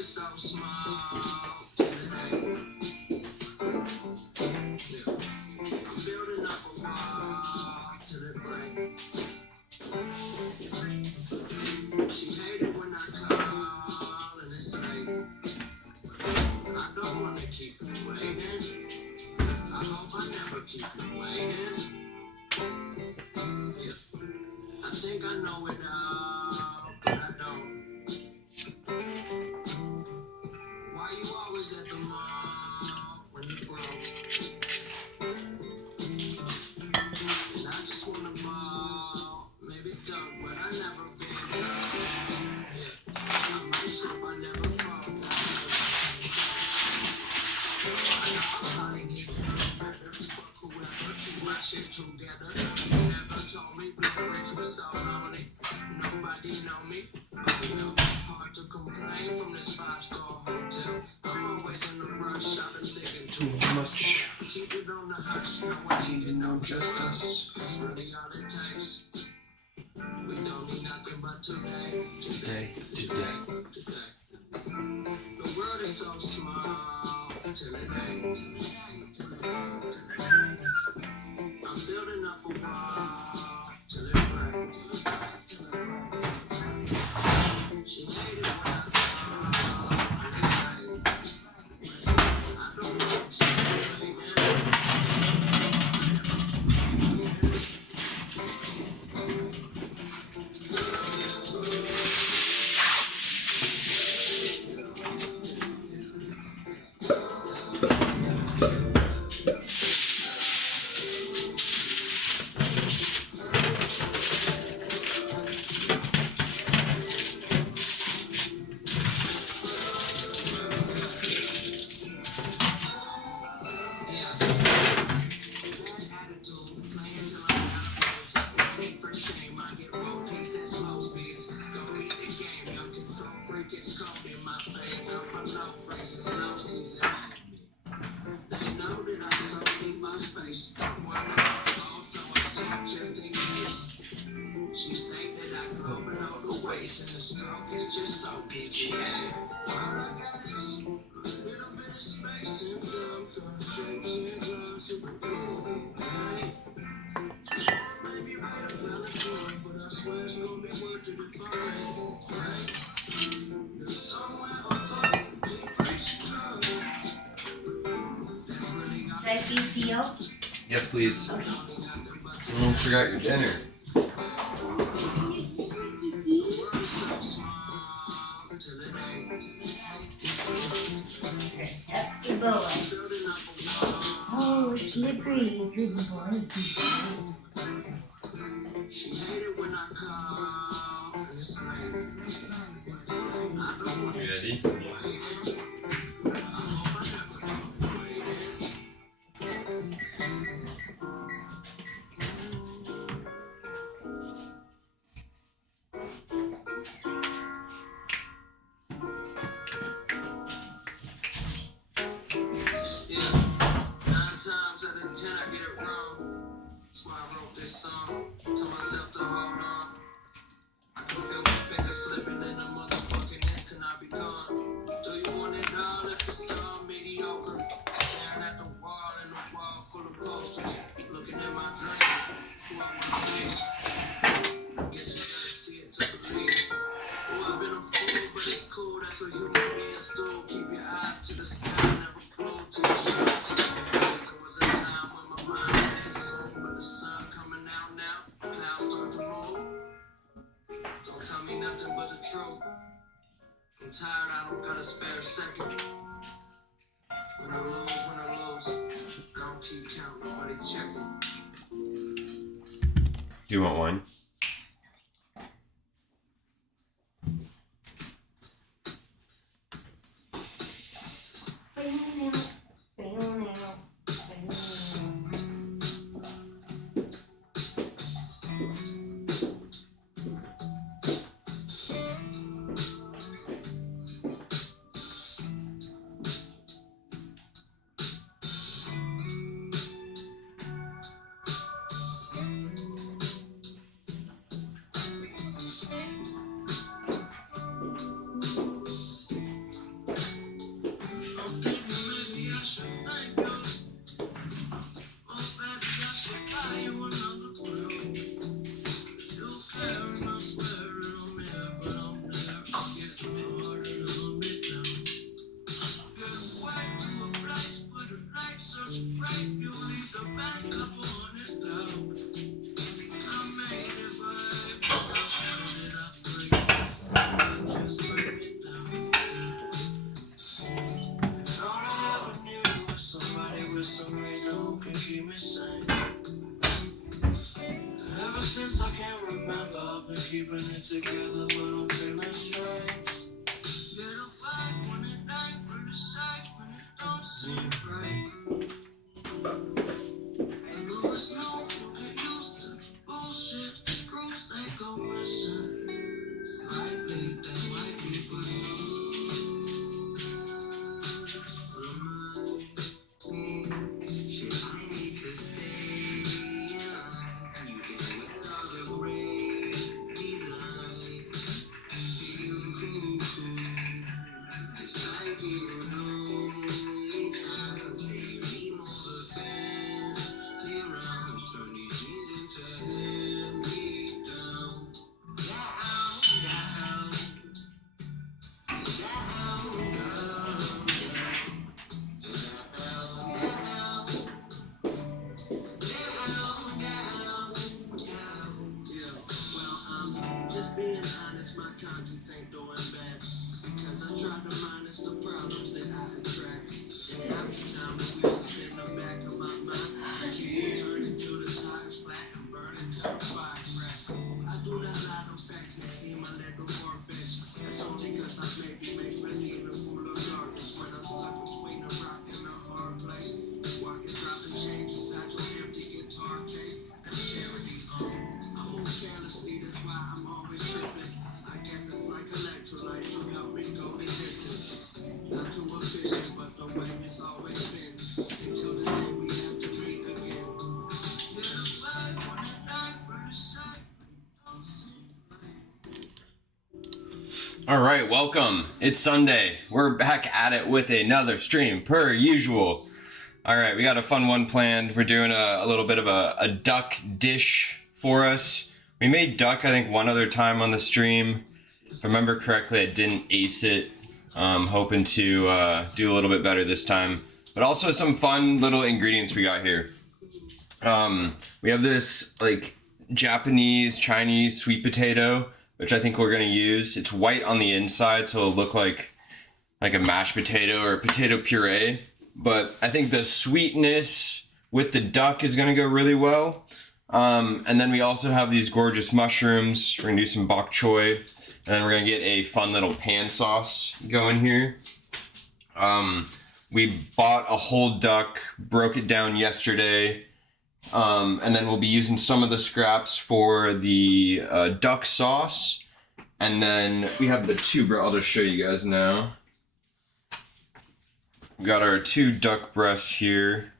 So small today. Yeah. I'm building up a wall till it break. She hated when I call and it's late. I don't wanna keep you waiting. I hope I never keep you waiting. Yeah. I think I know it all, but I don't. Why you always at the mall when you broke? And I just wanna ball, maybe dumb, but I never been dumb. Yeah, I might trip, I never fall. I probably need to know better. Fuck whoever, keep my shit together. You never told me being rich was so lonely. Nobody know me. Oh well, hard to complain from this 5-star hotel. I'm always in a rush, I've been thinking too much. Keep it on the hush, no one need to know, just us. That's really all it takes. We don't need nothing but today. The world is so small, till it ain't. I'm building up a wall, till it breaks. She hated when I call, and it's like, I don't want to keep waiting. Yes, please. Okay. You forgot your dinner. Happy boy. Oh, slippery. Good boy. She hated when I call, and it's like, I don't want to Ready? keep you waiting. I hope I never keep you waiting. Yeah, 9 times out of 10 I get it wrong. That's why I wrote this song. Told myself to hold on. I can feel my fingers slipping in the motherfucking instant I be gone. Do you want it all if it's all mediocre? Staring at the wall and the wall full of posters. Looking at my dream. Who I wanna be. Guess you gotta see it to believe. Oh, I've been a fool, but it's cool. That's what human beings do. Keep your eyes to the sky, never glued to the shores. Guess it was a time when my mind was consumed, but the sun coming out now. Clouds start to move. Don't tell me nothing but the truth. I'm tired, I don't got a spare second. When I lose, I don't keep count, nobody checking. Do you want one? I can't remember. I've been keeping it together, but I'm feeling straight. Better fight when it ain't really safe, when it don't seem right. I know it's new, you get used to bullshit. Screws, they go missing. It's likely they might be, but remind me, shit, I need to stay alive. You can wear all the great designs. It's like you know each time. Say you need more of a family around. Turn these jeans into hand me down. Down, down, yeah, well, just being honest, my conscience ain't doing bad. Because I try to minus the problems that I attract. And half the time the wheels in the back of my mind, I keep turning to the tires flat and burning to the fire crack. I do not lie, them facts may seem a little far-fetched. That's only because I maybe make believe and full of darkness. When I'm stuck between a rock and a hard place. Walking, dropping change inside your empty guitar case. And charity, I move carelessly, that's why I'm always tripping. I guess it's like electrolyte to help me go the distance. Not too efficient, but the way it's always been. Until the day we have to meet again. Get a fight when it ain't really safe. Don't seem right. All right, welcome. It's Sunday. We're back at it with another stream per usual. All right, we got a fun one planned. We're doing a little bit of a duck dish for us. We made duck, I think, one other time on the stream. If I remember correctly, I didn't ace it. Hoping to do a little bit better this time. But also some fun little ingredients we got here. We have this like Japanese, Chinese sweet potato, which I think we're gonna use. It's white on the inside, so it'll look like a mashed potato or a potato puree. But I think the sweetness with the duck is gonna go really well. And then we also have these gorgeous mushrooms. We're gonna do some bok choy. And then we're gonna get a fun little pan sauce going here. We bought a whole duck, broke it down yesterday. And then we'll be using some of the scraps for the duck sauce. And then we have the I'll just show you guys now. We got our 2 duck breasts here.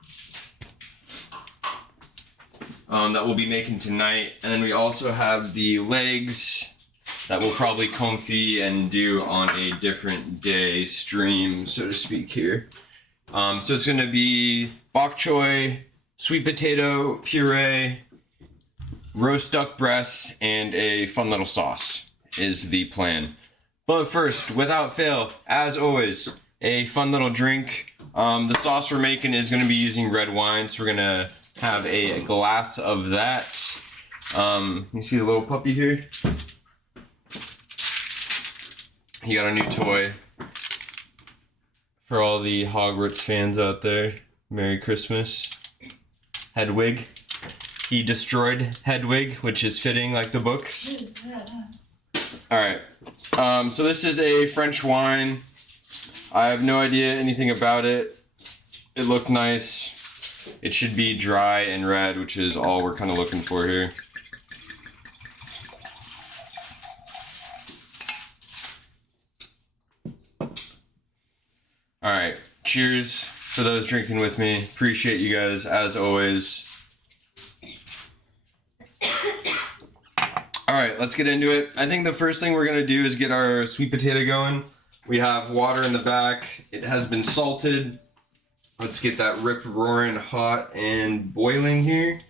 That we'll be making tonight. And then we also have the legs that we'll probably confit and do on a different day stream, so to speak here. So it's gonna be bok choy, sweet potato puree, roast duck breasts, and a fun little sauce is the plan. But first, without fail, as always, a fun little drink. The sauce we're making is gonna be using red wine, so we're gonna have a glass of that. You see the little puppy here? He got a new toy for all the Hogwarts fans out there. Merry Christmas. Hedwig. He destroyed Hedwig, which is fitting like the books. Alright. So this is a French wine. I have no idea anything about it. It looked nice. It should be dry and red, which is all we're kind of looking for here. Alright, cheers for those drinking with me. Appreciate you guys, as always. Alright, let's get into it. I think the first thing we're going to do is get our sweet potato going. We have water in the back. It has been salted. Let's get that rip-roaring hot and boiling here.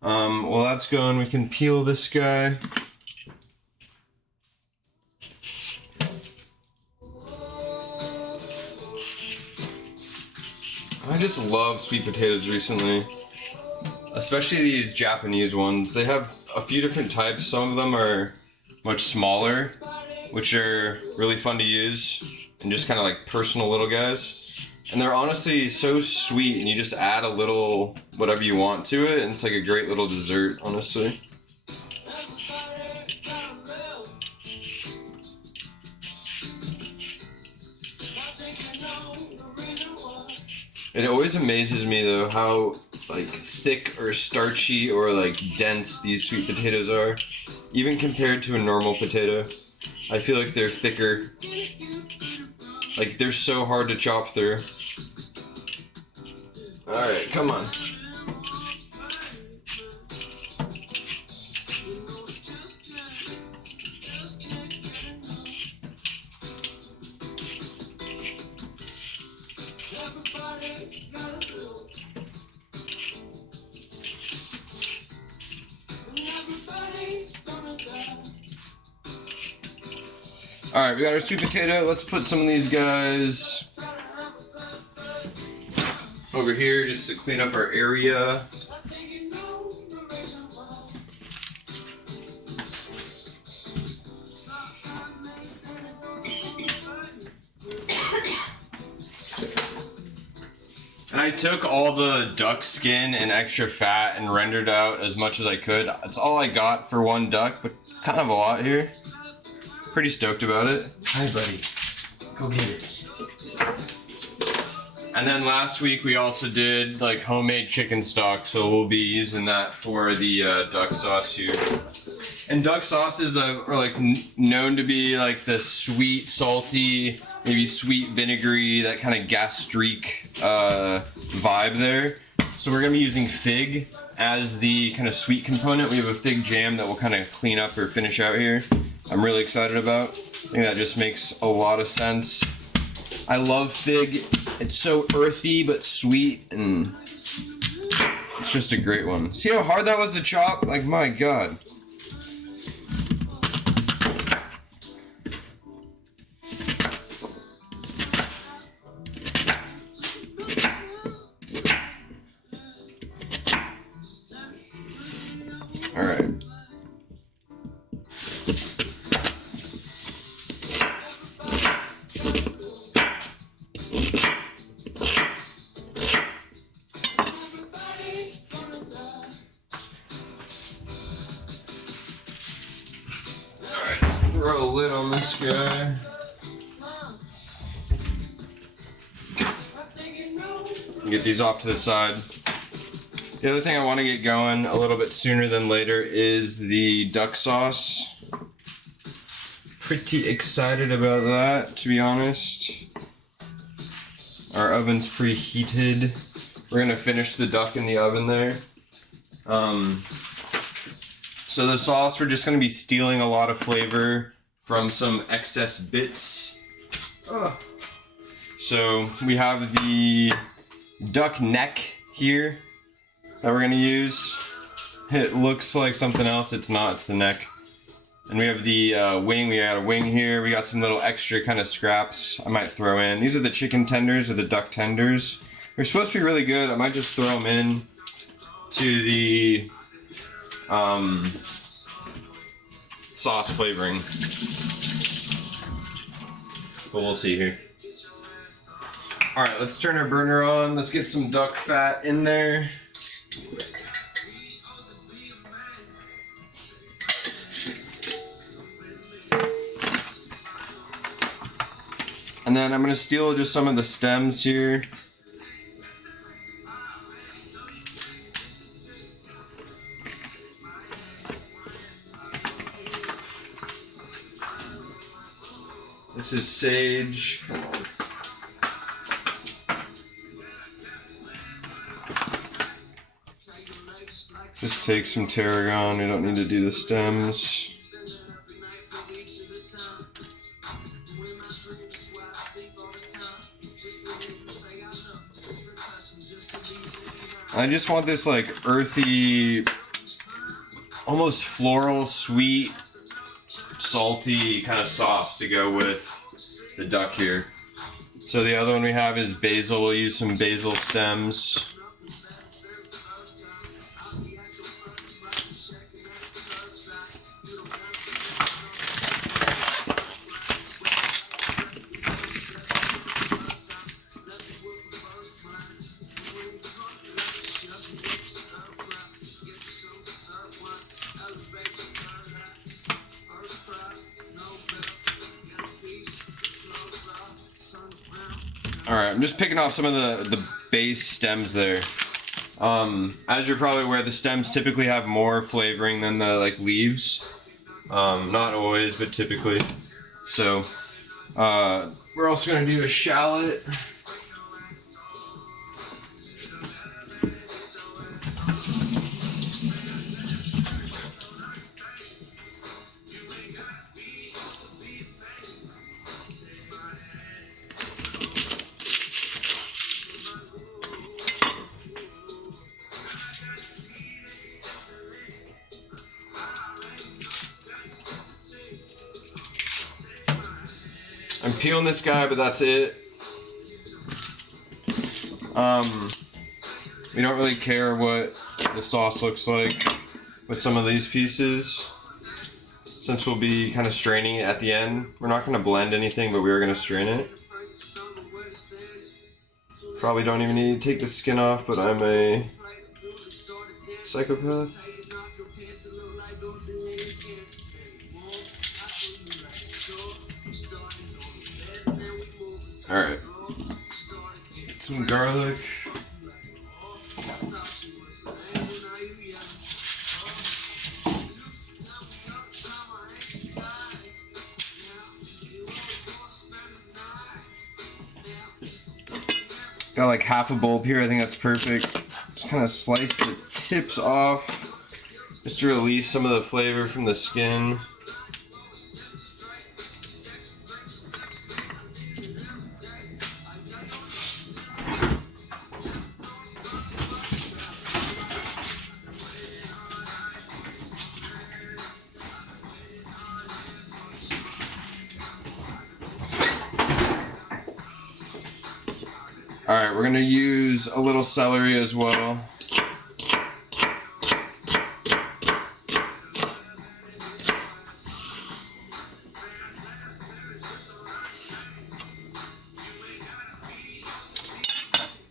While that's going, we can peel this guy. I just love sweet potatoes recently, especially these Japanese ones. They have a few different types. Some of them are much smaller, which are really fun to use, and just kind of like personal little guys. And they're honestly so sweet, and you just add a little whatever you want to it, and it's like a great little dessert, honestly. It always amazes me though how like thick or starchy or like dense these sweet potatoes are, even compared to a normal potato. I feel like they're thicker. Like they're so hard to chop through. All right, come on. All right, we got our sweet potato. Let's put some of these guys over here just to clean up our area. And I took all the duck skin and extra fat and rendered out as much as I could. That's all I got for one duck, but it's kind of a lot here. Pretty stoked about it. Hi, buddy. Go get it. And then last week we also did like homemade chicken stock, so we'll be using that for the duck sauce here. And duck sauces are like known to be like the sweet, salty, maybe sweet, vinegary, that kind of gastrique vibe there. So we're gonna be using fig as the kind of sweet component. We have a fig jam that we'll kind of clean up or finish out here. I'm really excited about. I think that just makes a lot of sense. I love fig. It's so earthy but sweet, and it's just a great one. See how hard that was to chop? Like, my God. All right. Throw a lid on this guy. Get these off to the side. The other thing I want to get going a little bit sooner than later is the duck sauce. Pretty excited about that, to be honest. Our oven's preheated. We're gonna finish the duck in the oven there. So the sauce, we're just gonna be stealing a lot of flavor from some excess bits. So we have the duck neck here that we're gonna use. It looks like something else, it's not, it's the neck. And we have the wing, we got a wing here. We got some little extra kind of scraps I might throw in. These are the chicken tenders or the duck tenders. They're supposed to be really good. I might just throw them in to the sauce flavoring. But we'll see here. All right, let's turn our burner on. Let's get some duck fat in there. And then I'm gonna steal just some of the stems here. This is sage. Just take some tarragon. We don't need to do the stems. I just want this like earthy, almost floral, sweet, salty kind of sauce to go with the duck here. So the other one we have is basil. We'll use some basil stems. Alright, I'm just picking off some of the base stems there. As you're probably aware, the stems typically have more flavoring than the like leaves. Not always, but typically. So we're also gonna do a shallot. I'm peeling this guy, but that's it. We don't really care what the sauce looks like with some of these pieces, since we'll be kind of straining it at the end. We're not going to blend anything, but we are going to strain it. Probably don't even need to take the skin off, but I'm a psychopath. Alright. Some garlic. Got like half a bulb here, I think that's perfect. Just kind of slice the tips off just to release some of the flavor from the skin. Alright, we're going to use a little celery as well.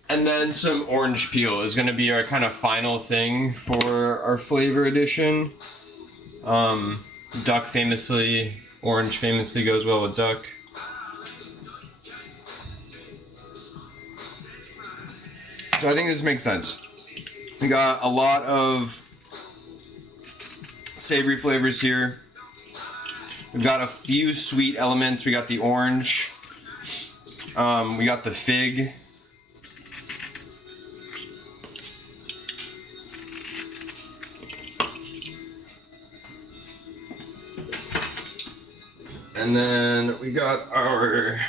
And then some orange peel is going to be our kind of final thing for our flavor addition. Duck famously, orange famously goes well with duck. So I think this makes sense. We got a lot of savory flavors here. We've got a few sweet elements. We got the orange. We got the fig. And then we got our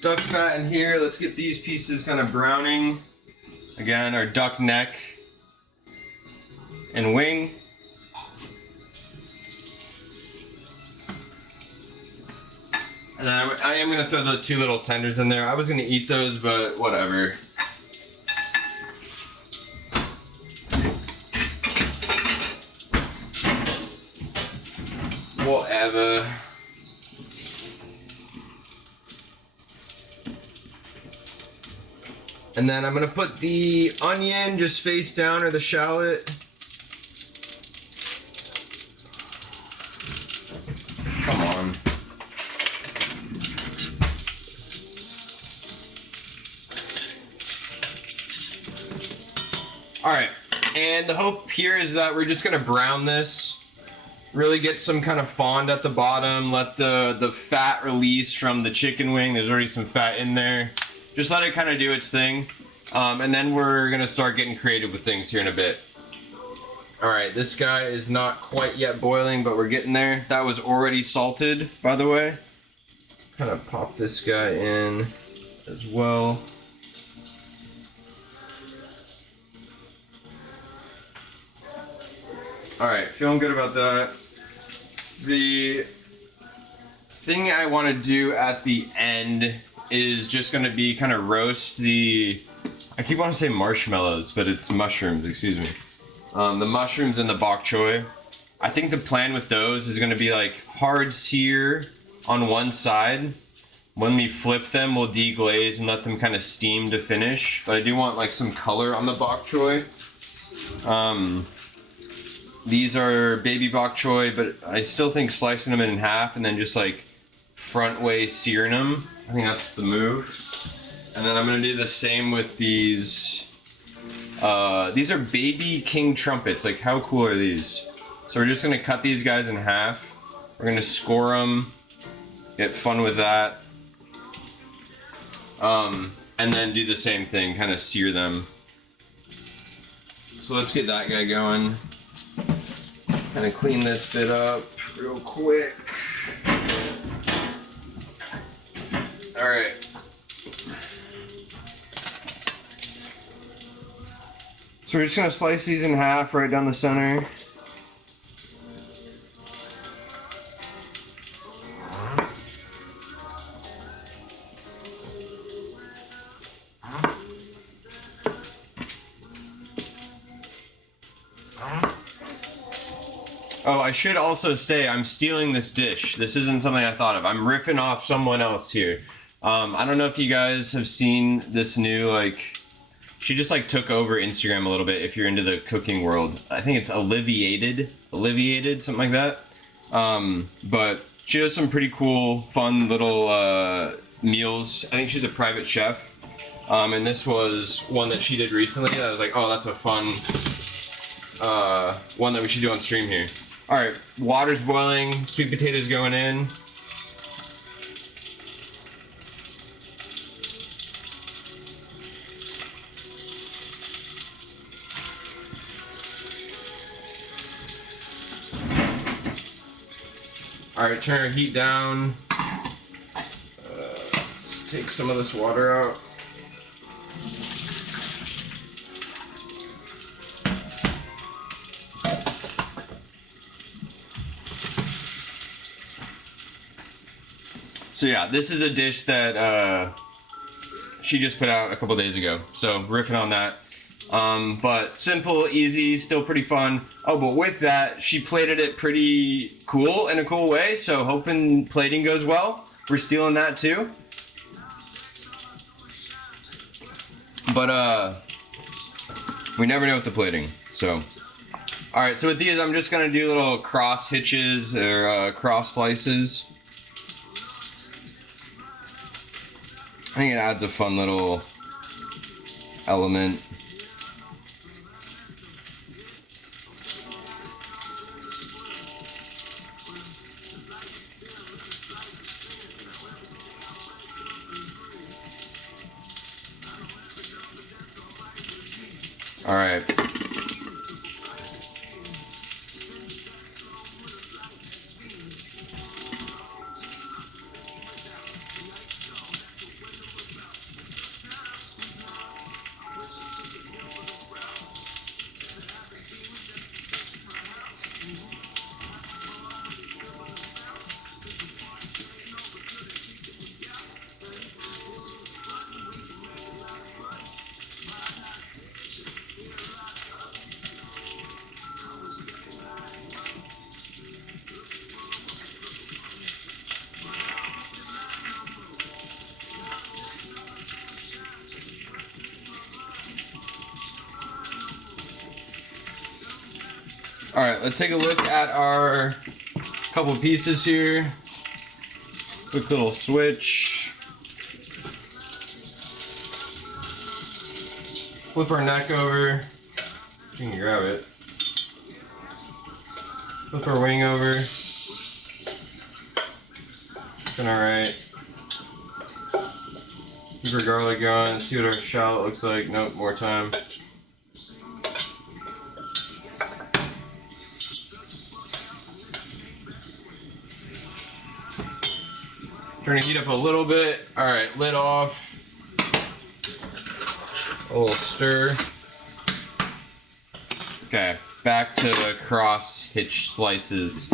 duck fat in here. Let's get these pieces kind of browning. Again, our duck neck and wing. And then I am going to throw the 2 little tenders in there. I was going to eat those, but whatever. Whatever. And then I'm going to put the onion just face down, or the shallot. Come on. Alright, and the hope here is that we're just going to brown this. Really get some kind of fond at the bottom. Let the fat release from the chicken wing. There's already some fat in there. Just let it kind of do its thing, and then we're going to start getting creative with things here in a bit. Alright, this guy is not quite yet boiling, but we're getting there. That was already salted, by the way. Kind of pop this guy in as well. Alright, feeling good about that. The thing I want to do at the end is just going to be kind of roast the, I keep wanting to say marshmallows, but it's mushrooms, excuse me. The mushrooms and the bok choy. I think the plan with those is going to be like hard sear on one side. When we flip them, we'll deglaze and let them kind of steam to finish. But I do want like some color on the bok choy. These are baby bok choy, but I still think slicing them in half and then just like front way searing them, I think that's the move. And then I'm gonna do the same with these. These are baby king trumpets. Like, how cool are these? So we're just gonna cut these guys in half. We're gonna score them. Get fun with that. And then do the same thing, kind of sear them. So let's get that guy going. Kind of clean this bit up real quick. All right. So we're just gonna slice these in half right down the center. Oh, I should also say I'm stealing this dish. This isn't something I thought of. I'm riffing off someone else here. I don't know if you guys have seen this new, like, she just like took over Instagram a little bit if you're into the cooking world. I think it's Alleviated, something like that. But she does some pretty cool, fun little meals. I think she's a private chef. And this was one that she did recently that I was like, oh, that's a fun one that we should do on stream here. All right, water's boiling, sweet potatoes going in. All right, turn our heat down. Let's take some of this water out. So yeah, this is a dish that she just put out a couple days ago. So riffing on that. But simple, easy, still pretty fun. Oh, but with that, she plated it pretty cool in a cool way. So hoping plating goes well. We're stealing that too. But we never know with the plating. So, all right. So with these, I'm just gonna do little cross hitches or cross slices. I think it adds a fun little element. All right. All right, let's take a look at our couple pieces here. Quick little switch. Flip our neck over. You can grab it. Flip our wing over. Looking alright. Keep our garlic going. See what our shallot looks like. Nope, more time. Turn the heat up a little bit. All right, lid off. A little stir. Okay, back to the cross hitch slices.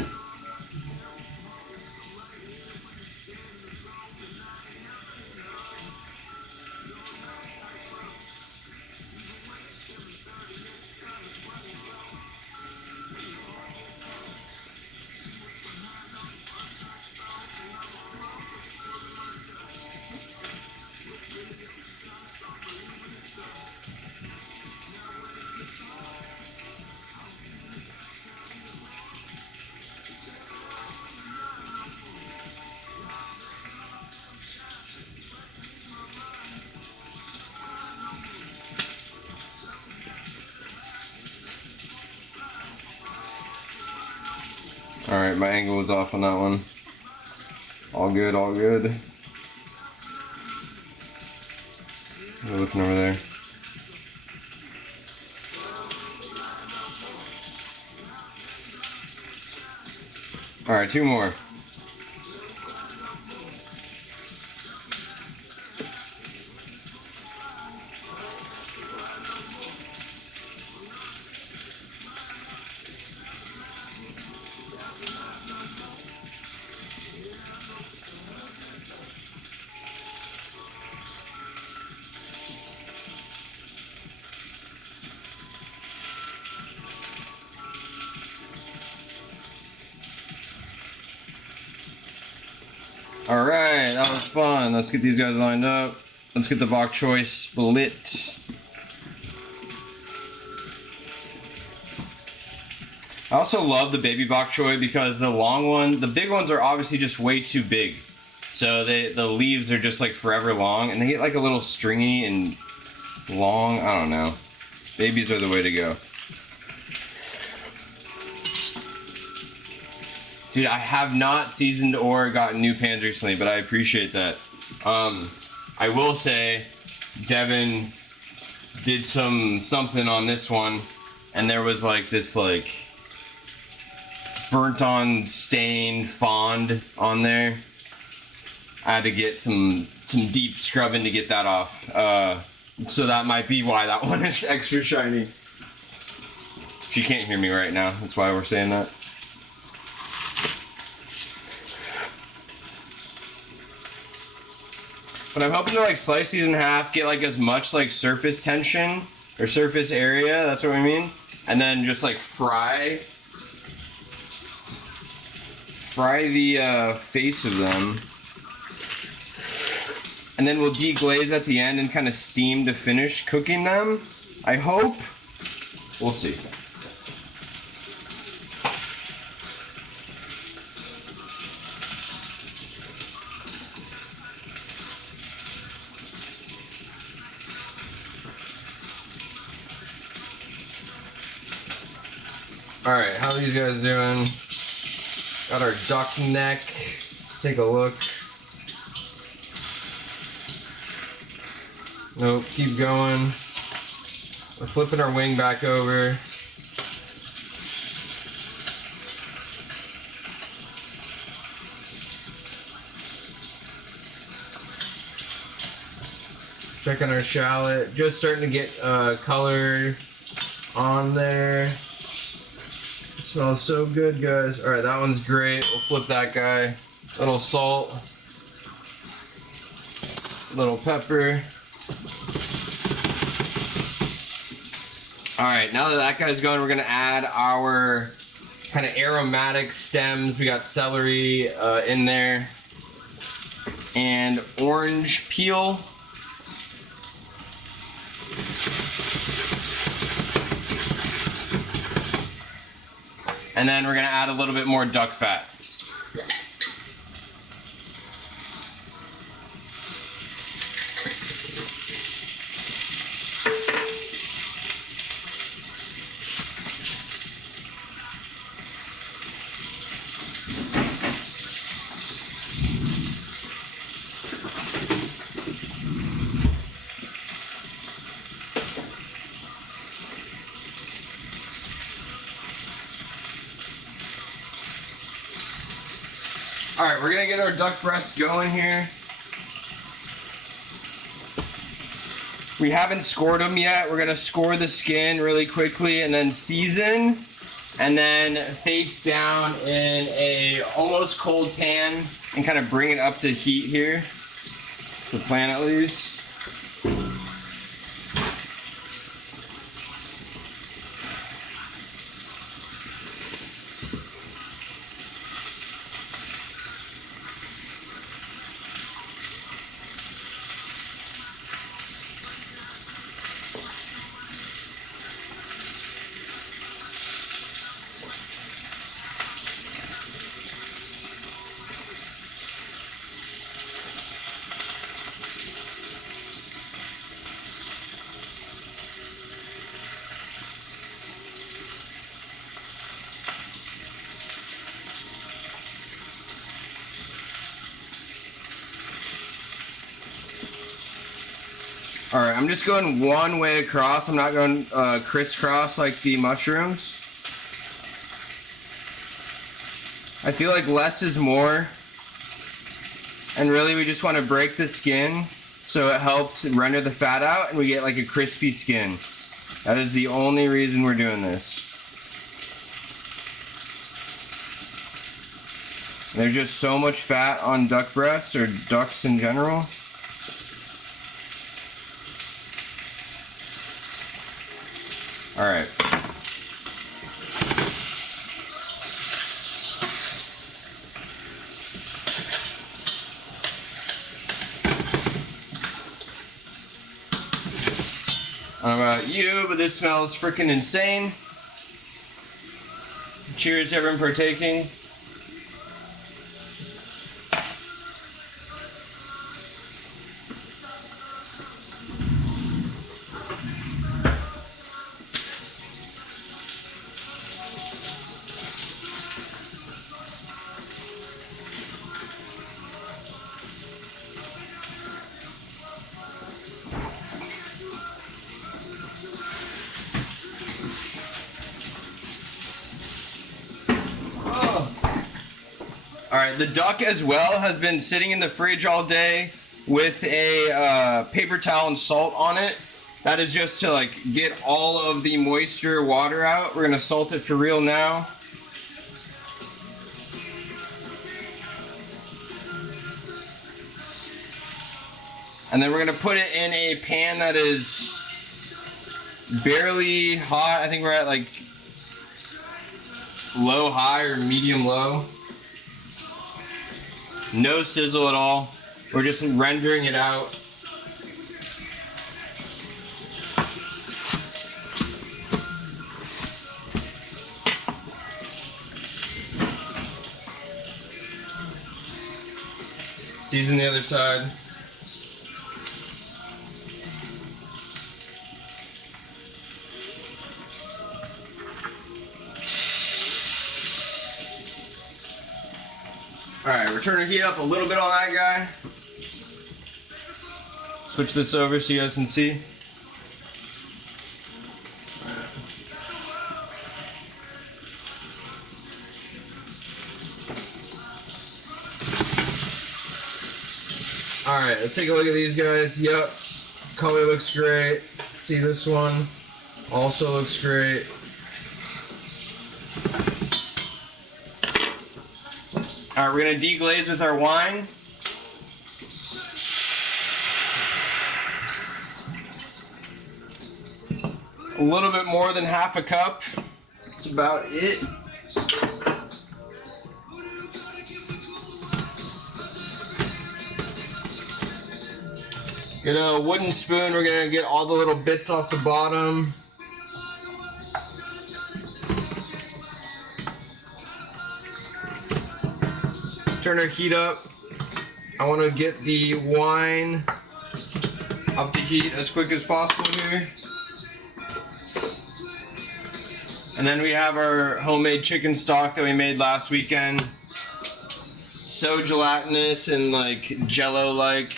Alright, my angle was off on that one. All good, all good. We're looking over there. Alright, 2 more. Alright, that was fun. Let's get these guys lined up. Let's get the bok choy split. I also love the baby bok choy because the long one, the big ones are obviously just way too big. So the leaves are just like forever long and they get like a little stringy and long. I don't know. Babies are the way to go. Dude, I have not seasoned or gotten new pans recently, but I appreciate that. I will say, Devin did something on this one, and there was like this like burnt on stained fond on there. I had to get some deep scrubbing to get that off. So that might be why that one is extra shiny. She can't hear me right now. That's why we're saying that. But I'm hoping to like slice these in half, get like as much like surface tension or surface area, that's what I mean. And then just like fry the face of them. And then we'll deglaze at the end and kind of steam to finish cooking them. I hope. We'll see. Alright, how are these guys doing? Got our duck neck. Let's take a look. Nope, keep going. We're flipping our wing back over. Checking our shallot. Just starting to get color on there. Smells so good, guys. All right, that one's great. We'll flip that guy. Little salt, little pepper. All right, now that that guy's going, we're gonna add our kind of aromatic stems. We got celery in there and orange peel. And then we're gonna add a little bit more duck fat. All right, we're gonna get our duck breast going here. We haven't scored them yet. We're gonna score the skin really quickly and then season, and then face down in a almost cold pan and kind of bring it up to heat here. It's the plan at least. All right, I'm just going one way across. I'm not going crisscross like the mushrooms. I feel like less is more. And really we just want to break the skin so it helps render the fat out and we get like a crispy skin. That is the only reason we're doing this. There's just so much fat on duck breasts or ducks in general. All right. I don't know about you, but this smells freaking insane. Cheers to everyone partaking. Alright, the duck as well has been sitting in the fridge all day with a paper towel and salt on it. That is just to like get all of the moisture water out. We're gonna salt it for real now. And then we're gonna put it in a pan that is barely hot. I think we're at like low high or medium low. No sizzle at all. We're just rendering it out. Season the other side. Alright, we're turning the heat up a little bit on that guy. Switch this over so you guys can see. Alright, let's take a look at these guys. Yep, color looks great. See this one? Also looks great. Alright, we're going to deglaze with our wine. A little bit more than half a cup. That's about it. Get a wooden spoon. We're going to get all the little bits off the bottom. Turn our heat up. I want to get the wine up to heat as quick as possible here. And then we have our homemade chicken stock that we made last weekend. So gelatinous and like jello-like.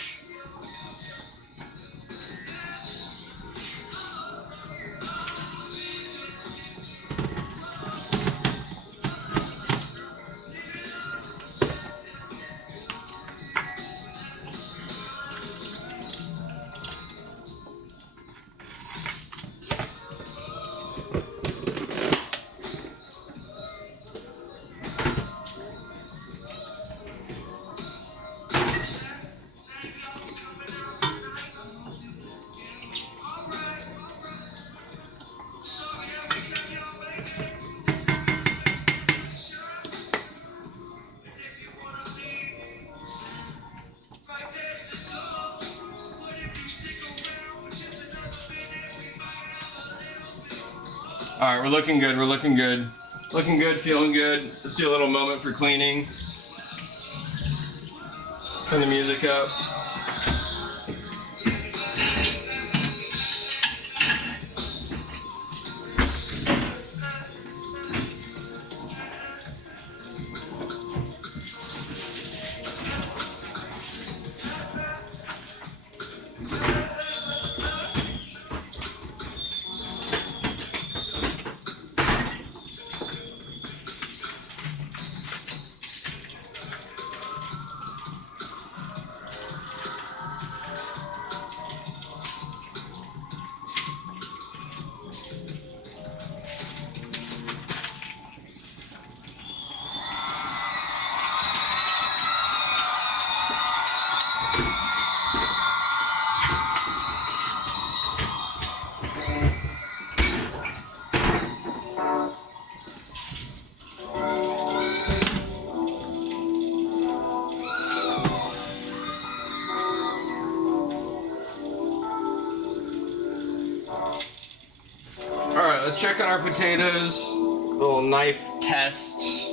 Alright, we're looking good, we're looking good. Looking good, feeling good. Let's do a little moment for cleaning. Turn the music up. let's check on our potatoes. Little knife test.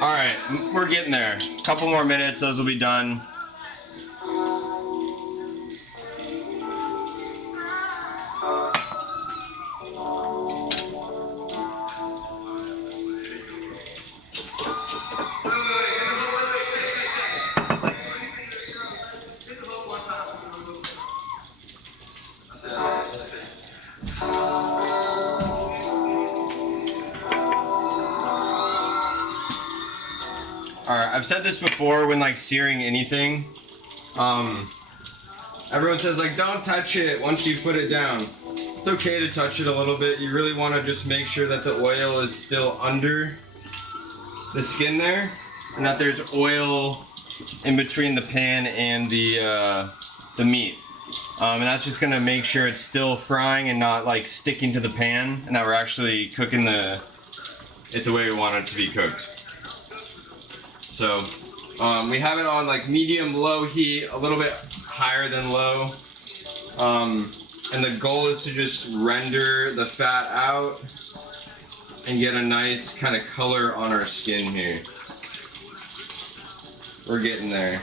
All right, we're getting there. A couple more minutes, those will be done. Alright, I've said this before when like searing anything. Everyone says like don't touch it once you put it down. It's okay to touch it a little bit. You really want to just make sure that the oil is still under the skin there, and that there's oil in between the pan and the meat. And that's just gonna make sure it's still frying and not like sticking to the pan, and that we're actually cooking it the way we want it to be cooked. So we have it on like medium low heat, a little bit higher than low. And the goal is to just render the fat out and get a nice kind of color on our skin here. We're getting there.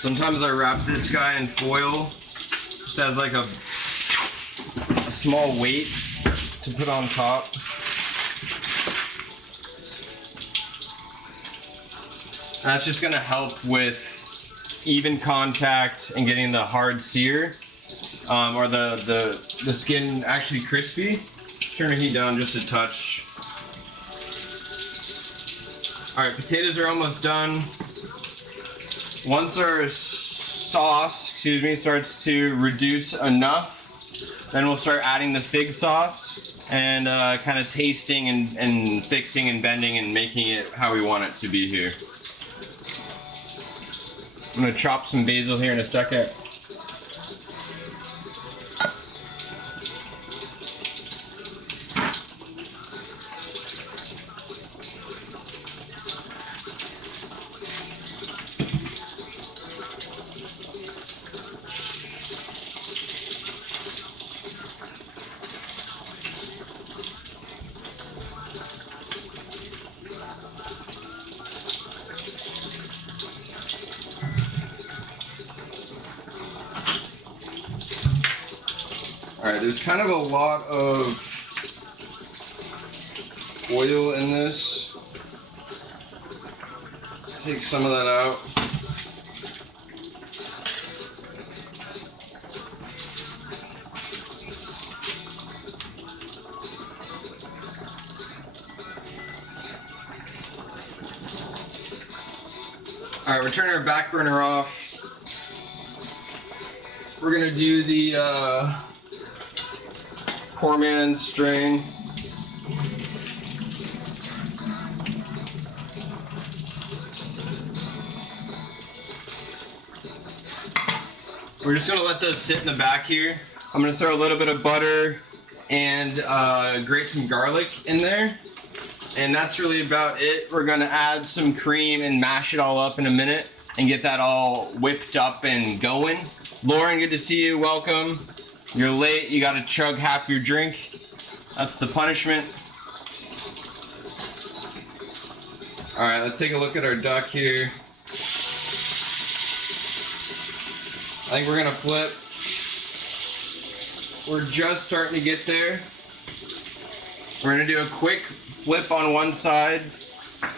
Sometimes I wrap this guy in foil, just as like a small weight to put on top. That's just gonna help with even contact and getting the hard sear, or the skin actually crispy. Turn the heat down just a touch. All right, potatoes are almost done. Once our sauce, starts to reduce enough, then we'll start adding the fig sauce and kind of tasting and fixing and bending and making it how we want it to be here. I'm gonna chop some basil here in a second. Alright, there's kind of a lot of oil in this. Take some of that out. Alright, we're turning our back burner off. We're gonna do the Corman strain. We're just gonna let those sit in the back here. I'm gonna throw a little bit of butter and grate some garlic in there. And that's really about it. We're gonna add some cream and mash it all up in a minute and get that all whipped up and going. Lauren, good to see you, welcome. You're late, you gotta chug half your drink. That's the punishment. All right, let's take a look at our duck here. I think we're gonna flip. We're just starting to get there. We're gonna do a quick flip on one side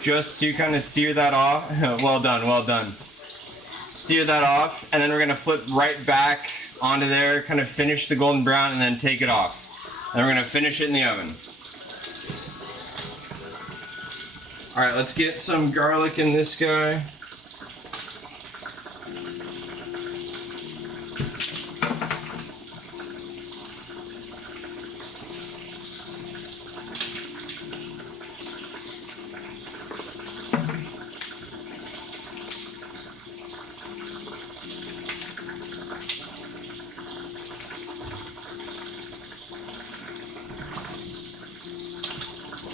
just to kind of sear that off. Well done, well done. Sear that off, and then we're gonna flip right back onto there, kind of finish the golden brown, and then take it off. And we're gonna finish it in the oven. All right, let's get some garlic in this guy.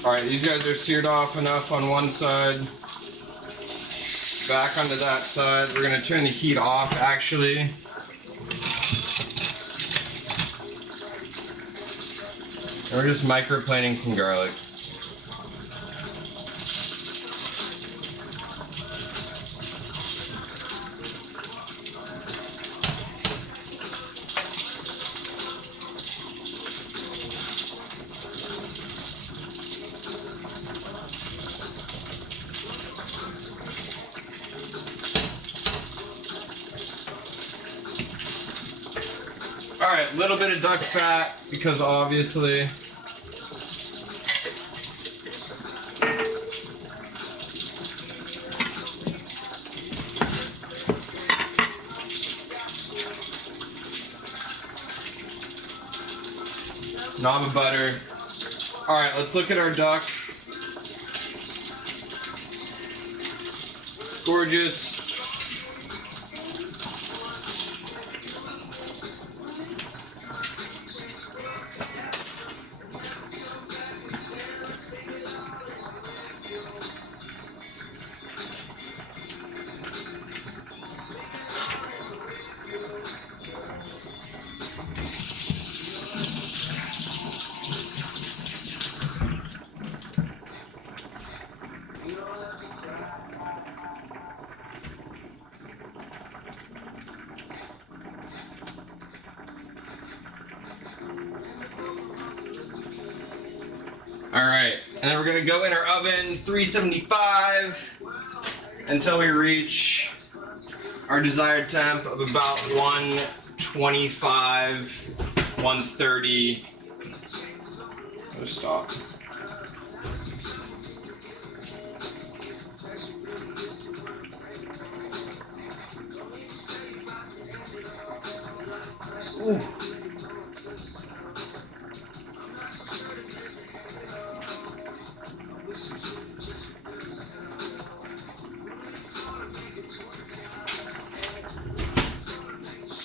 Alright, these guys are seared off enough on one side. Back onto that side. We're going to turn the heat off actually. And we're just microplaning some garlic. Alright, a little bit of duck fat because obviously. Knob of butter. Alright, let's look at our duck. Gorgeous. Alright, and then we're gonna go in our oven, 375, until we reach our desired temp of about 125, 130. Oh, stop. Ooh.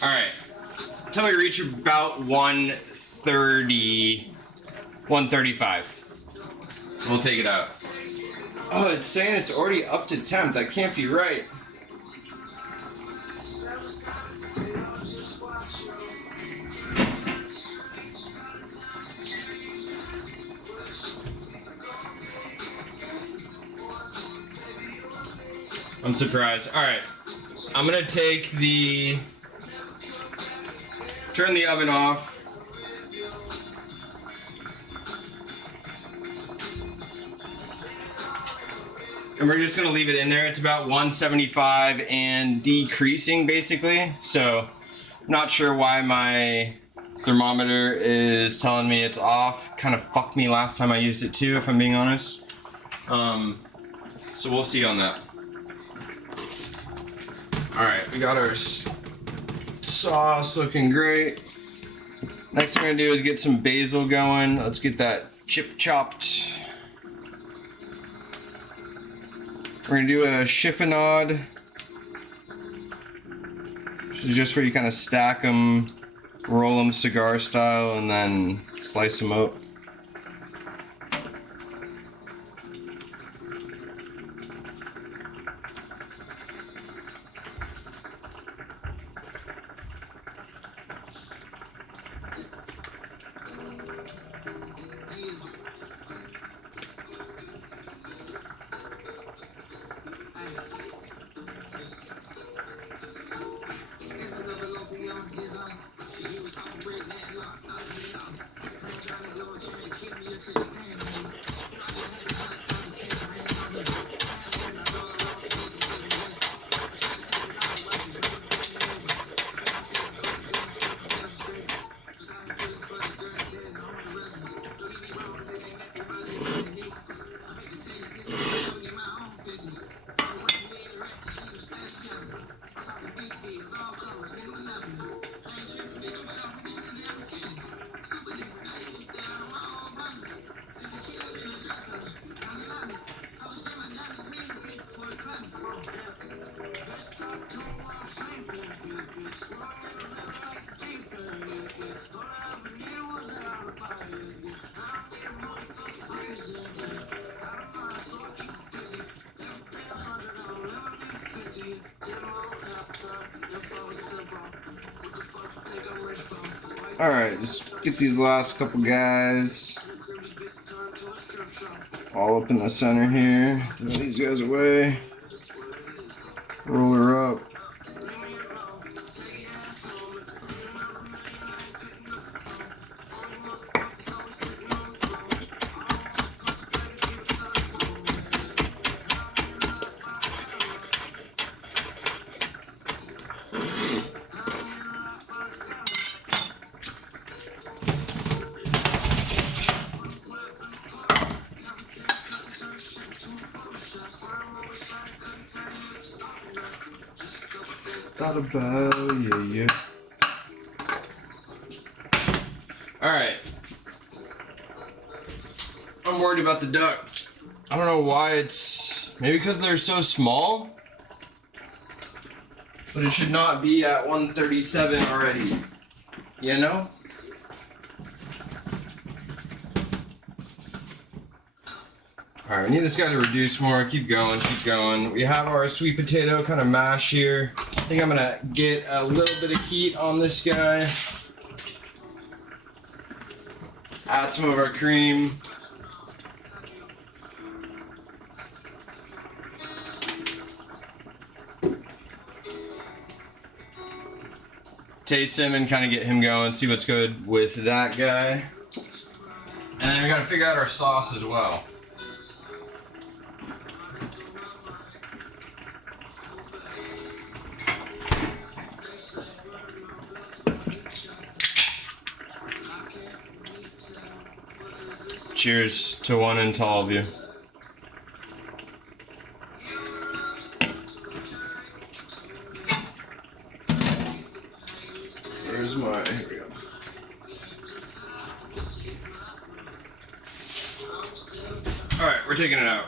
Alright, until we reach about 130, 135. We'll take it out. Oh, it's saying it's already up to temp. That can't be right. I'm surprised. Alright, I'm gonna take the... turn the oven off. And we're just gonna leave it in there. It's about 175 and decreasing basically. So, not sure why my thermometer is telling me it's off. Kind of fucked me last time I used it too, if I'm being honest. So we'll see on that. Alright, we got our sauce looking great. Next thing we're gonna do is get some basil going. Let's get that chip chopped. We're gonna do a chiffonade, which is just where you kind of stack them, roll them cigar style, and then slice them up. Alright, just get these last couple guys all up in the center here. Throw these guys away. Roll her up. Thought about yeah. Alright. I'm worried about the duck. I don't know why it's... Maybe because they're so small? But it should not be at 137 already. You know? Alright, we need this guy to reduce more. Keep going, keep going. We have our sweet potato kind of mash here. I think I'm gonna get a little bit of heat on this guy. Add some of our cream. Taste him and kind of get him going, see what's good with that guy. And then we gotta figure out our sauce as well. Cheers to one and to all of you. Where's my... Here we go. Alright, we're taking it out.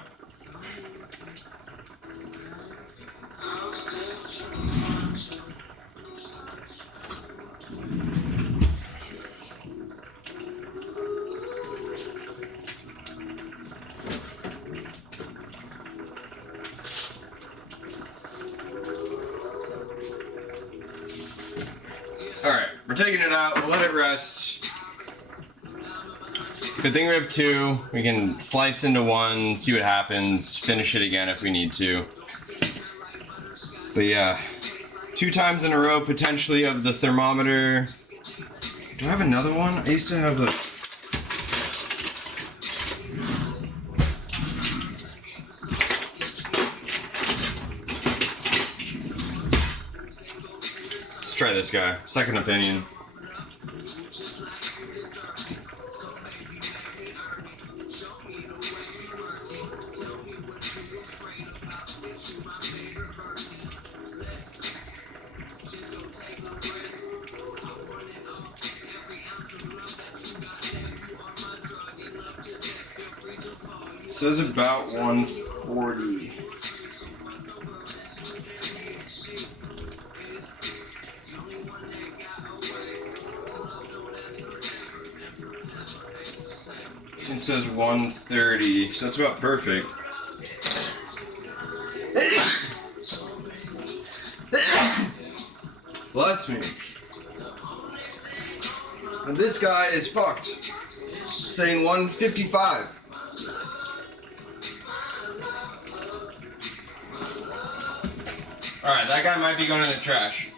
Alright, we're taking it out, we'll let it rest. Good thing we have two. We can slice into one, see what happens, finish it again if we need to. But yeah, 2 times in a row potentially of the thermometer. Do I have another one? I used to have the... Let's try this guy. Second opinion. It says about 140. It says 130, so that's about perfect. Bless me. And this guy is fucked. It's saying 155. Alright, that guy might be going in the trash.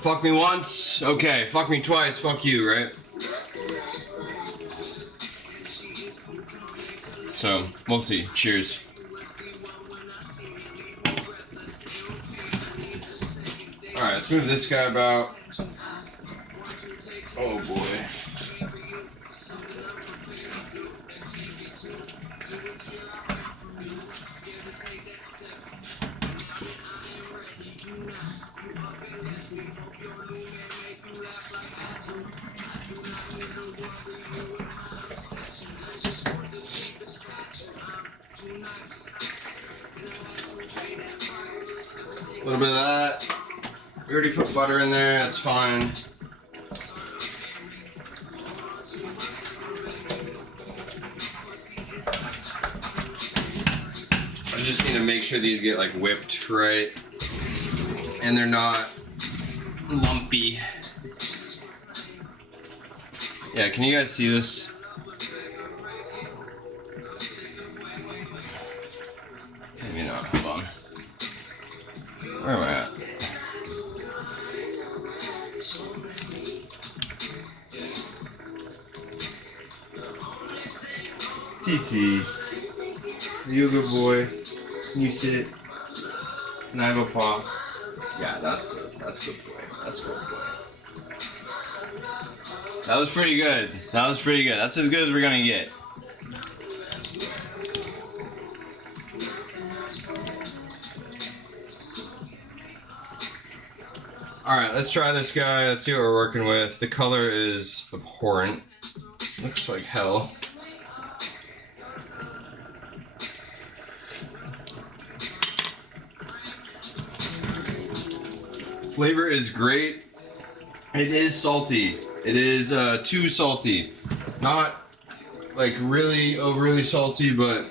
Fuck me once, okay. Fuck me twice, fuck you, right? So, we'll see. Cheers. Alright, let's move this guy about. Oh boy. A little bit of that. We already put butter in there, that's fine. I just need to make sure these get like whipped right. And they're not lumpy. Yeah, can you guys see this? Maybe not. Hold on. Where am I at? TT, you a good boy. Can you sit? Can I have a paw? Yeah, that's good. That's good boy. That's good boy. That was pretty good. That was pretty good. That's as good as we're gonna get. Alright, let's try this guy. Let's see what we're working with. The color is abhorrent. Looks like hell. Flavor is great. It is salty. It is too salty. Not like really overly salty, but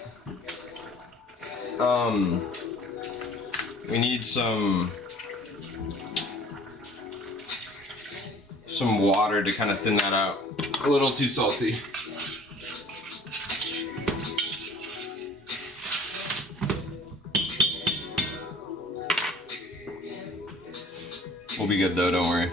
we need some water to kind of thin that out. A little too salty. We'll be good though, don't worry.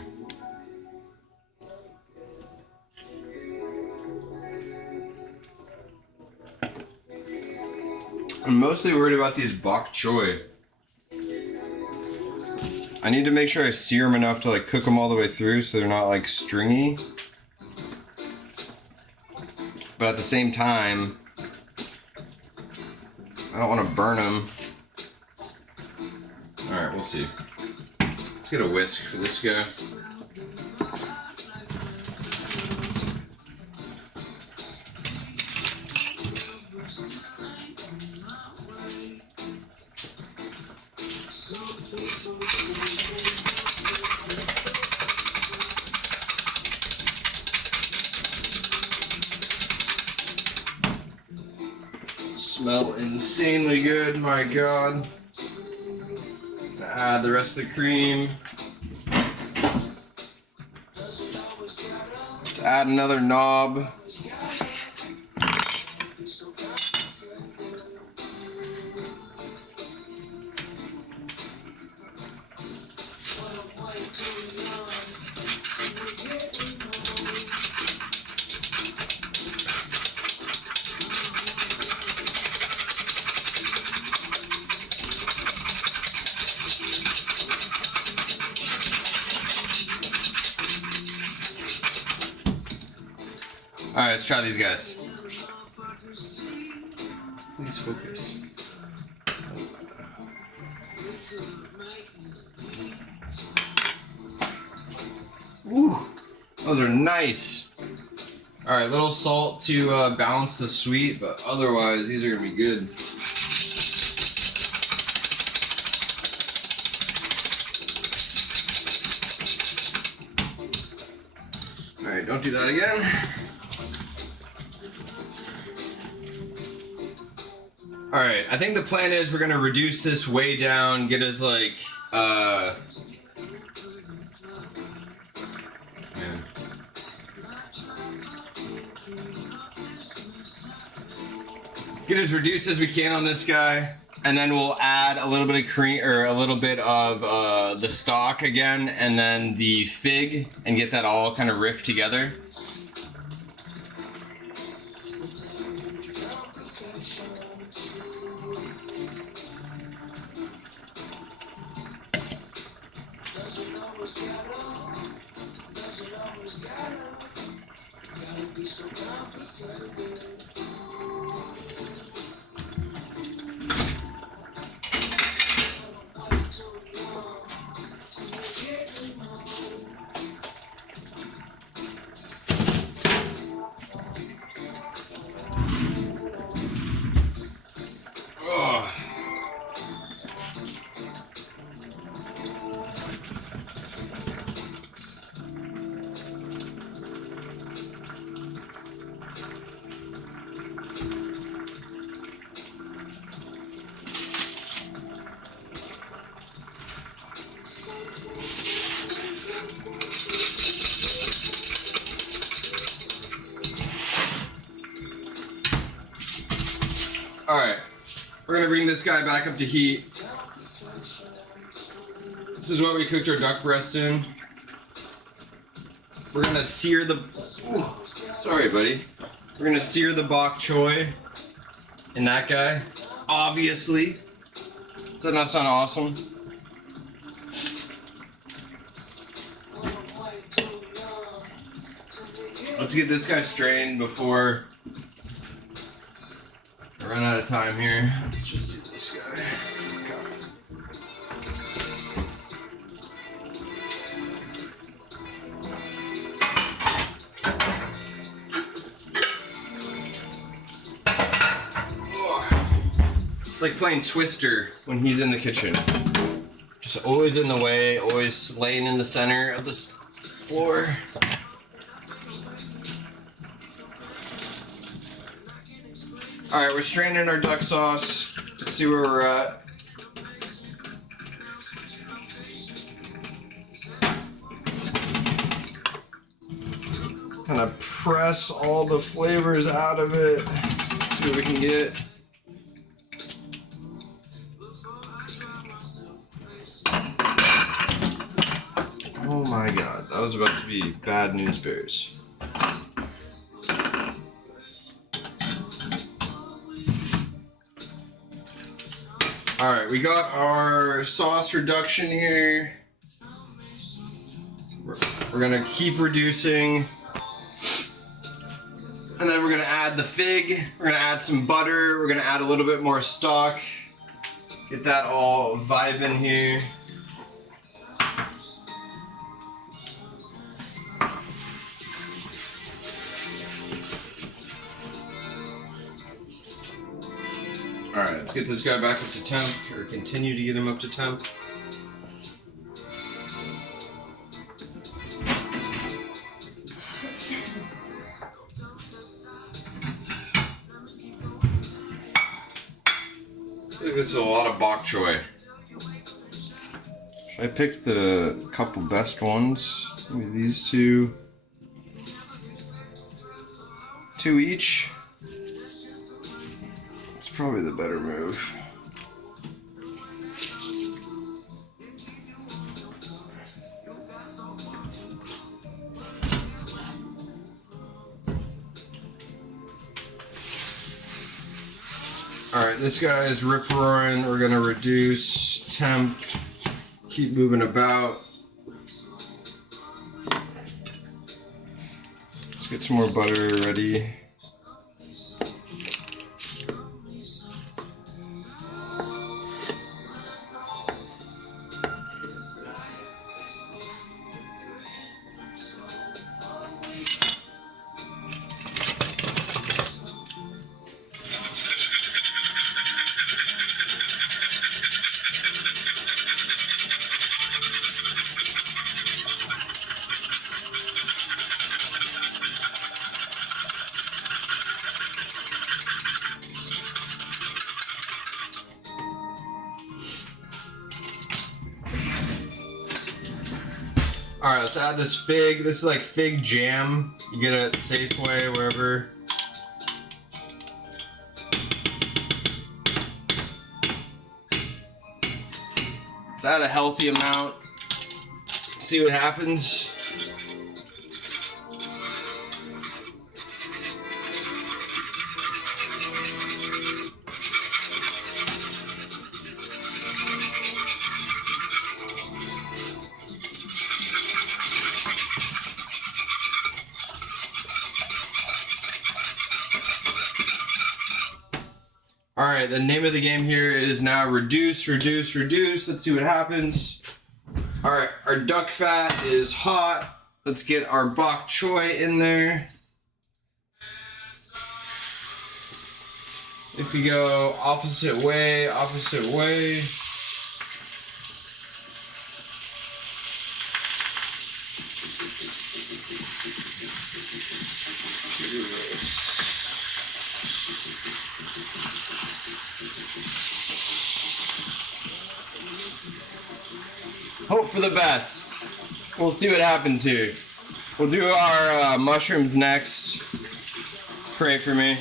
I'm mostly worried about these bok choy. I need to make sure I sear them enough to like cook them all the way through so they're not like stringy. But at the same time, I don't want to burn them. Alright, we'll see. Let's get a whisk for this guy. Smell insanely good, my god. Add the rest of the cream. Let's add another knob. Alright, let's try these guys. Please focus. Ooh, those are nice. Alright, little salt to balance the sweet, but otherwise these are gonna be good. Alright, don't do that again. Alright, I think the plan is we're gonna reduce this way down, get us like, get as reduced as we can on this guy, and then we'll add a little bit of cream, or a little bit of the stock again, and then the fig, and get that all kind of riffed together. bring this guy back up to heat. This is what we cooked our duck breast in. We're gonna sear the... Ooh, sorry, buddy. We're gonna sear the bok choy in that guy. Obviously. Doesn't that sound awesome? Let's get this guy strained before I run out of time here. Let's just do this guy. It's like playing Twister when he's in the kitchen. Just always in the way, always laying in the center of this floor. Alright, we're straining our duck sauce. Let's see where we're at. Kind of press all the flavors out of it. See what we can get. Oh my god, that was about to be bad news bears. Alright, we got our sauce reduction here. We're gonna keep reducing. And then we're gonna add the fig. We're gonna add some butter. We're gonna add a little bit more stock. Get that all vibing here. Alright, let's get this guy back up to temp, or continue to get him up to temp. I think this is a lot of bok choy. Should I pick the couple best ones? Maybe these two. Two each. Probably the better move. Alright, this guy is rip roaring. We're gonna reduce temp, keep moving about. Let's get some more butter ready. Alright, let's add this fig. This is like fig jam. You get it at Safeway, wherever. Let's add a healthy amount. See what happens. Alright, the name of the game here is now reduce, reduce, reduce. Let's see what happens. Alright, our duck fat is hot. Let's get our bok choy in there. If we go opposite way, opposite way. Hope for the best. We'll see what happens here. We'll do our mushrooms next. Pray for me.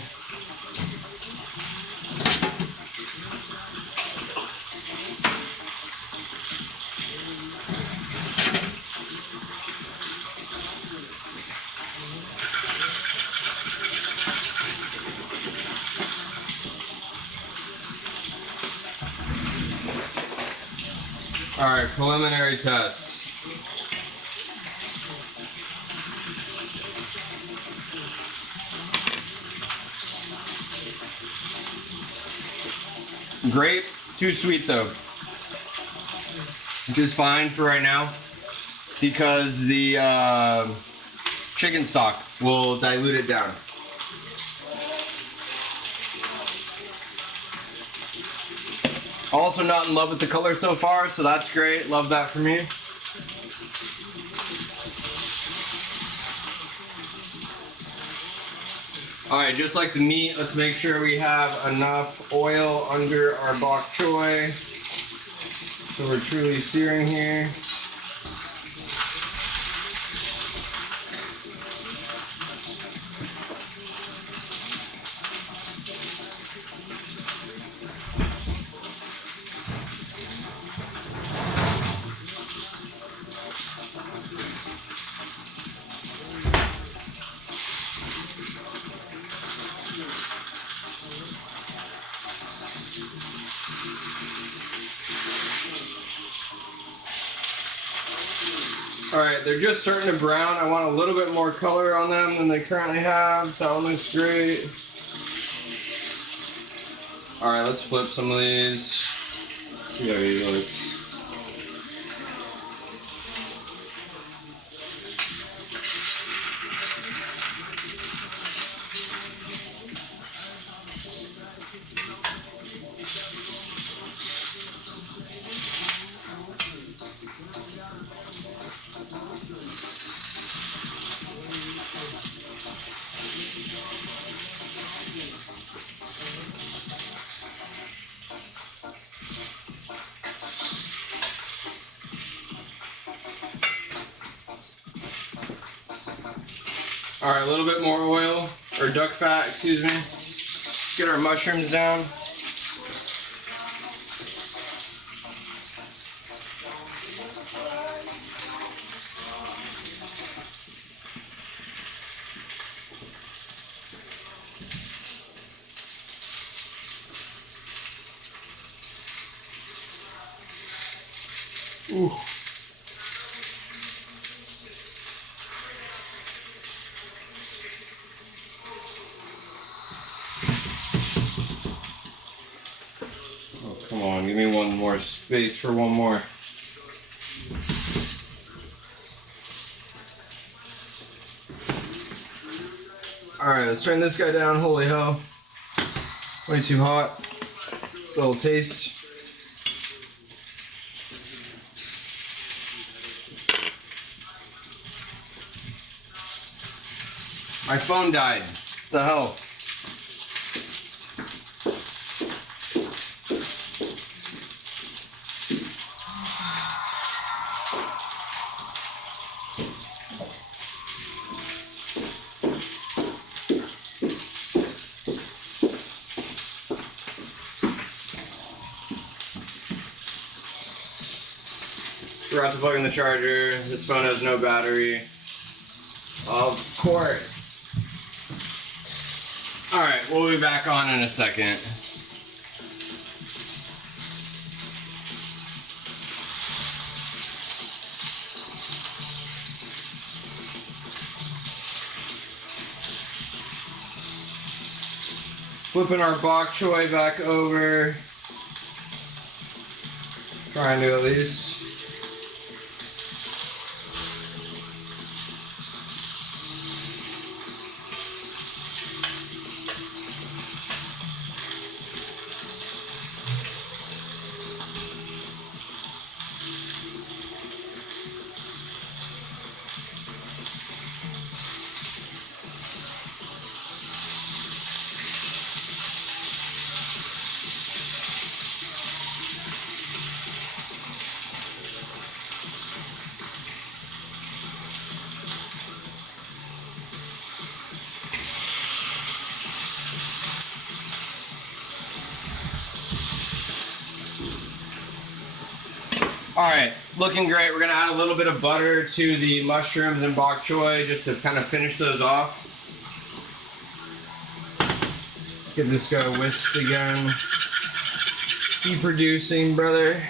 All right, preliminary test. Great, too sweet though. Which is fine for right now because the chicken stock will dilute it down. Also not in love with the color so far, so that's great. Love that for me. Alright, just like the meat, let's make sure we have enough oil under our bok choy. So we're truly searing here. Alright, they're just starting to brown. I want a little bit more color on them than they currently have. That one looks great. Alright, let's flip some of these. See how he looks. Alright, a little bit more oil, or duck fat, excuse me. Get our mushrooms down. Ooh. Come on, give me one more space for one more. Alright, let's turn this guy down. Holy hell. Way too hot. Little taste. My phone died. What the hell? Forgot to plug in the charger. This phone has no battery. Of course. Alright, we'll be back on in a second. Flipping our bok choy back over. Trying to at least. Alright, looking great. We're going to add a little bit of butter to the mushrooms and bok choy just to kind of finish those off. Give this guy a whisk again. Keep producing, brother.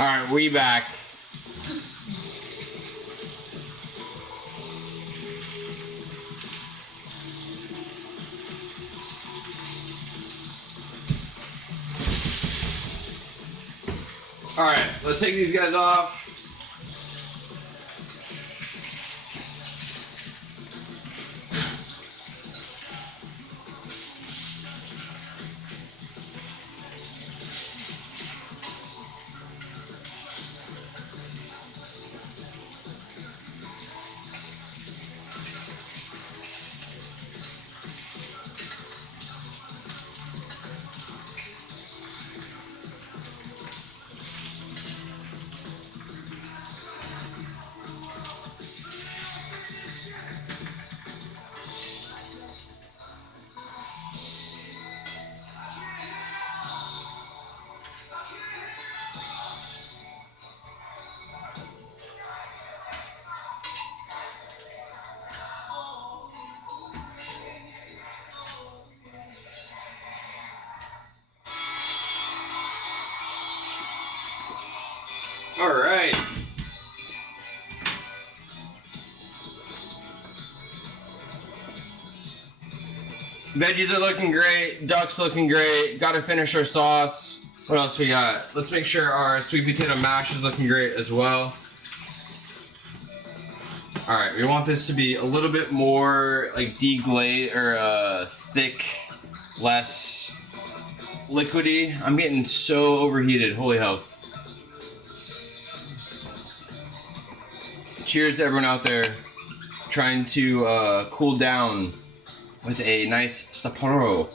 All right, we back. All right, let's take these guys off. All right. Veggies are looking great. Duck's looking great. Got to finish our sauce. What else we got? Let's make sure our sweet potato mash is looking great as well. All right, we want this to be a little bit more like deglaze or thick, less liquidy. I'm getting so overheated. Holy hell. Cheers to everyone out there trying to cool down with a nice Sapporo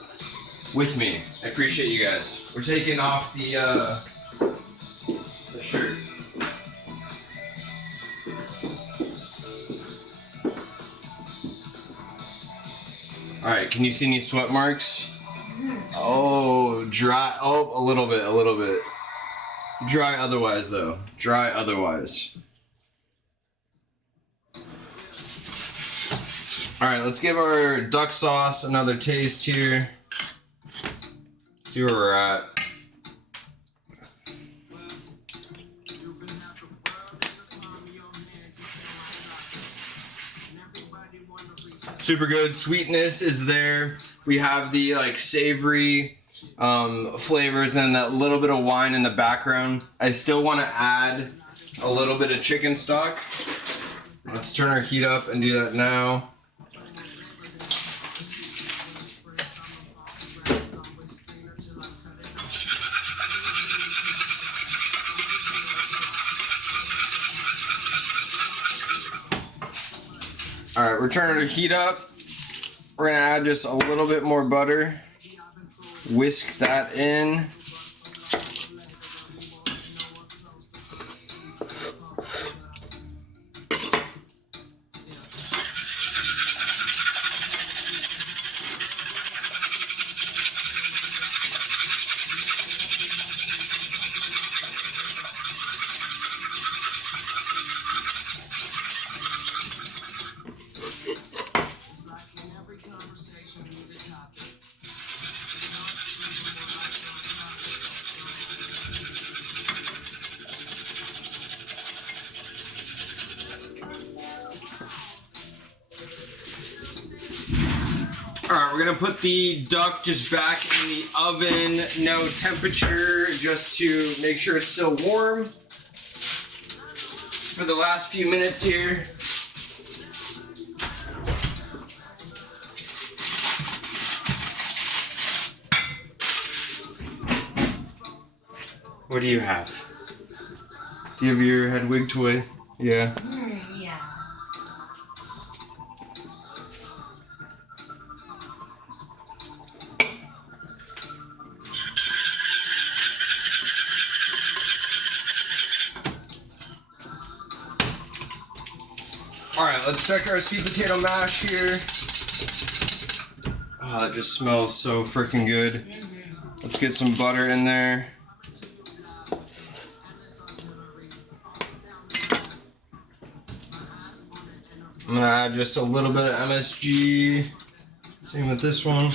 with me. I appreciate you guys. We're taking off the shirt. All right, can you see any sweat marks? Oh, dry. Oh, a little bit. Dry otherwise, though. Dry otherwise. All right, let's give our duck sauce another taste here. See where we're at. Super good. Sweetness is there. We have the like savory flavors and that little bit of wine in the background. I still want to add a little bit of chicken stock. Let's turn our heat up and do that now. All right, we're turning the heat up. We're gonna add just a little bit more butter. Whisk that in. Alright, we're gonna put the duck just back in the oven, no temperature, just to make sure it's still warm for the last few minutes here. What do you have? Do you have your head wig toy? Yeah. Yeah. Alright, let's check our sweet potato mash here. Oh, it just smells so freaking good. Let's get some butter in there. I'm gonna add just a little bit of MSG. Same with this one.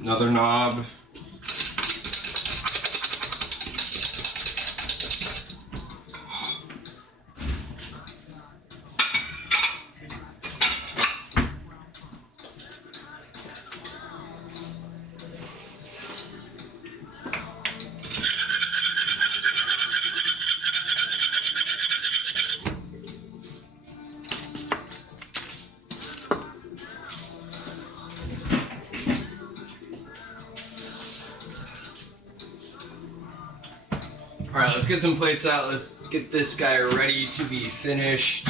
Another knob. All right, let's get some plates out. Let's get this guy ready to be finished.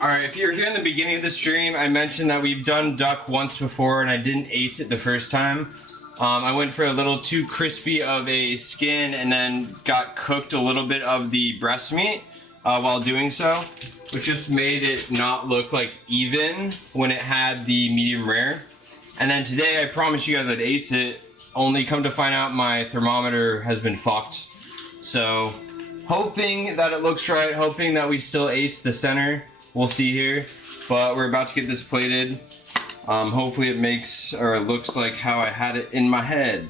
All right, if you're here in the beginning of the stream, I mentioned that we've done duck once before and I didn't ace it the first time. I went for a little too crispy of a skin and then got cooked a little bit of the breast meat while doing so, which just made it not look like even when it had the medium rare. And then today I promised you guys I'd ace it, only come to find out my thermometer has been fucked. So hoping that it looks right, hoping that we still ace the center. We'll see here, but we're about to get this plated. Hopefully it makes or looks like how I had it in my head.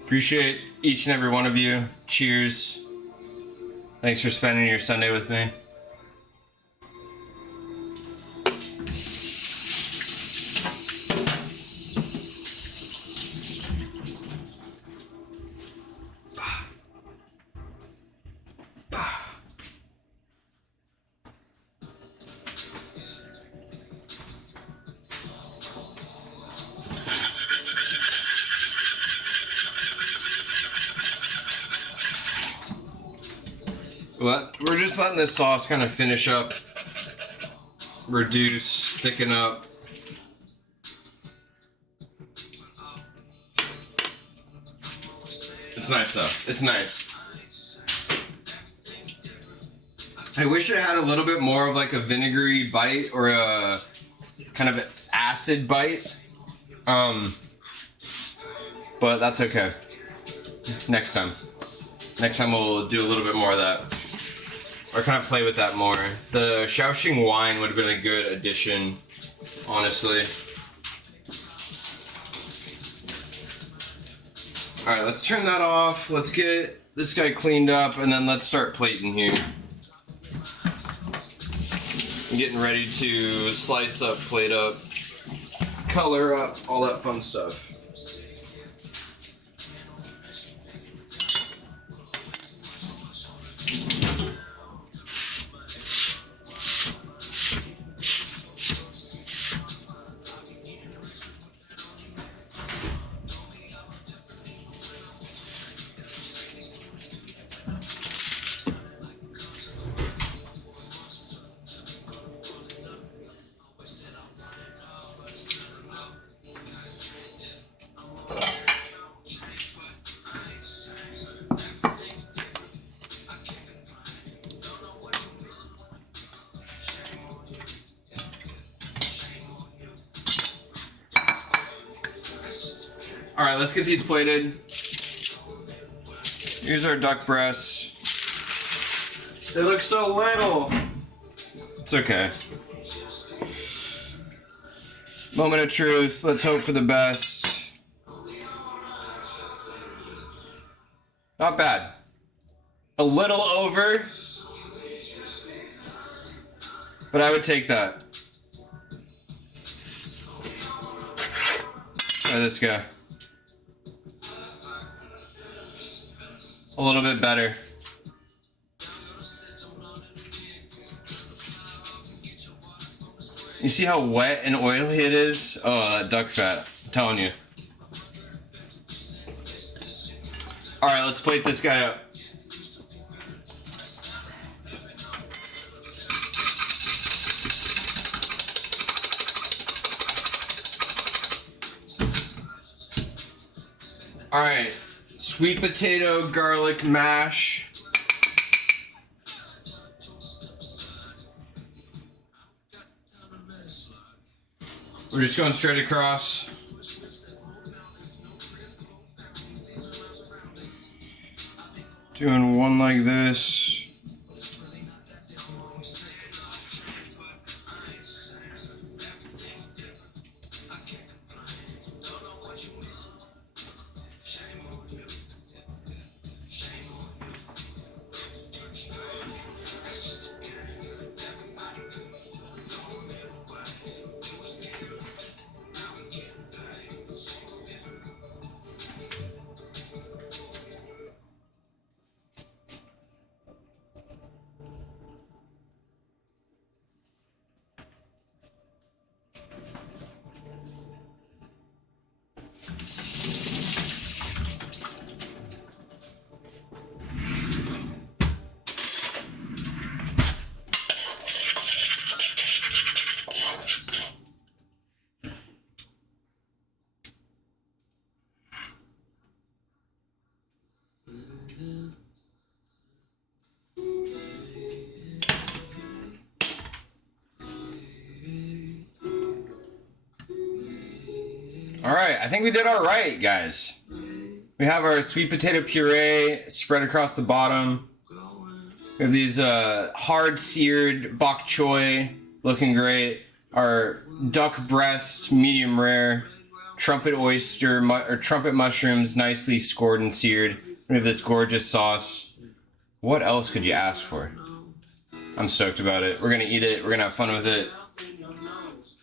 Appreciate each and every one of you. Cheers. Thanks for spending your Sunday with me. We're just letting this sauce kind of finish up, reduce, thicken up. It's nice though. It's nice. I wish it had a little bit more of like a vinegary bite or a kind of acid bite. But that's okay. Next time. Next time we'll do a little bit more of that. Or kind of play with that more. The Shaoxing wine would have been a good addition, honestly. Alright, let's turn that off. Let's get this guy cleaned up and then let's start plating here. I'm getting ready to slice up, plate up, color up, all that fun stuff. Alright, let's get these plated. Here's our duck breasts. They look so little. It's okay. Moment of truth. Let's hope for the best. Not bad. A little over. But I would take that. Try this guy. A little bit better. You see how wet and oily it is? Oh, that duck fat. I'm telling you. Alright, let's plate this guy up. All right, sweet potato garlic mash. We're just going straight across. Doing one like this. All right, I think we did all right, guys. We have our sweet potato puree spread across the bottom. We have these hard seared bok choy looking great. Our duck breast medium rare. Trumpet oyster or trumpet mushrooms nicely scored and seared. We have this gorgeous sauce. What else could you ask for? I'm stoked about it. We're gonna eat it. We're gonna have fun with it.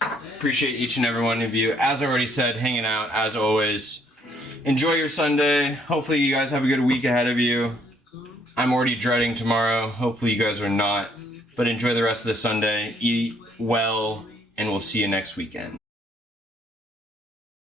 Appreciate each and every one of you. As I already said, hanging out as always. Enjoy your Sunday. Hopefully you guys have a good week ahead of you. I'm already dreading tomorrow. Hopefully you guys are not. But enjoy the rest of the Sunday. Eat well, and we'll see you next weekend.